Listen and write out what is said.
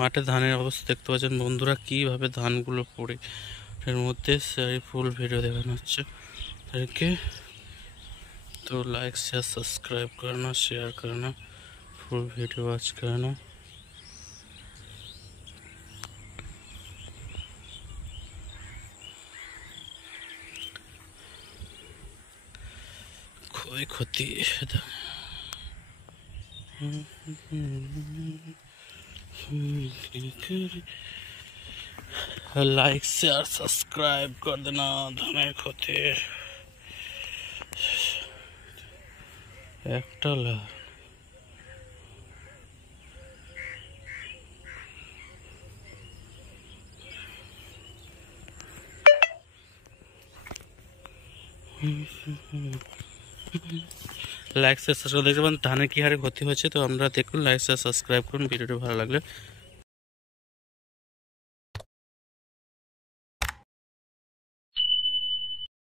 মাঠে ধানের অবস্থা দেখতে পাচ্ছেন বন্ধুরা, কিভাবে ধানগুলো পড়ে এর মধ্যে সেই ফুল ভিডিও দেখানো হচ্ছে তাদেরকে। तो लाइक शेयर सब्सक्राइब करना, शेयर करना, फुल वीडियो वॉच करना। कोई क्षति लाइक शेयर सब्सक्राइब कर देना, धने क्षति একটা লাইক শেয়ার সাবস্ক্রাইব দেখতে পান ধানের কি হারে ক্ষতি হচ্ছে। তো আমরা দেখুন, লাইক শেয়ার সাবস্ক্রাইব করুন ভিডিওটি ভালো লাগলে।